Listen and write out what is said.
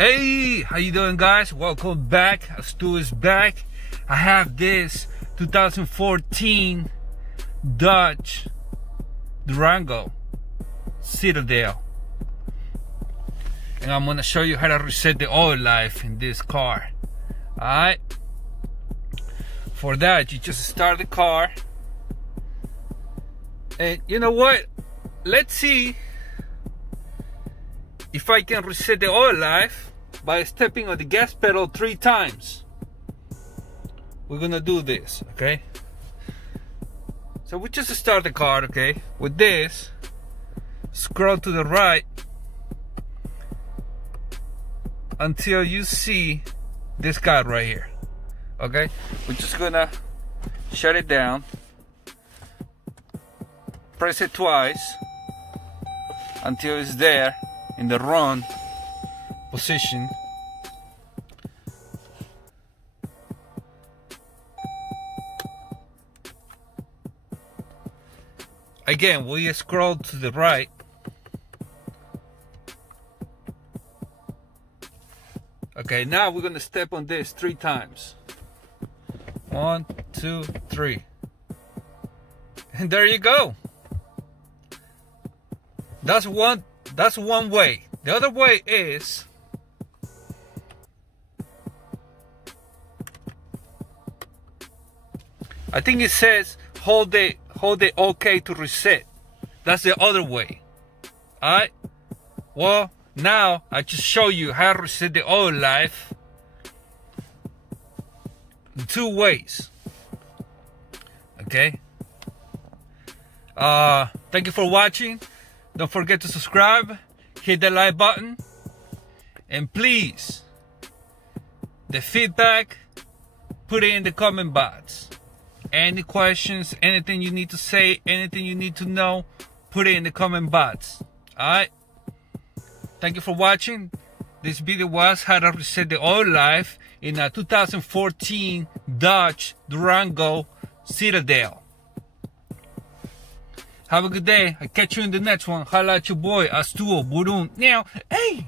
Hey, how you doing, guys? Welcome back. Stu is back. I have this 2014 Dodge Durango Citadel, and I'm gonna show you how to reset the oil life in this car. Alright, for that you just start the car, and you know what, let's see if I can reset the oil life by stepping on the gas pedal 3 times. We're gonna do this, okay? So we just start the car, okay? With this, scroll to the right until you see this guy right here, okay? We're just gonna shut it down, press it twice until it's there in the run position. Again, we scroll to the right. Okay, now we're gonna step on this 3 times. 1, 2, 3. And there you go. That's one way. The other way is I think it says hold the OK to reset. That's the other way. Alright? Well, now I just show you how to reset the oil life in 2 ways. Okay? Thank you for watching. Don't forget to subscribe, hit the like button, and please, the feedback, put it in the comment box. Any questions, anything you need to say, anything you need to know, put it in the comment box. Alright? Thank you for watching. This video was how to reset the oil life in a 2014 Dodge Durango Citadel. Have a good day. I'll catch you in the next one. Holla at your boy, Astuo Burun. Now, hey!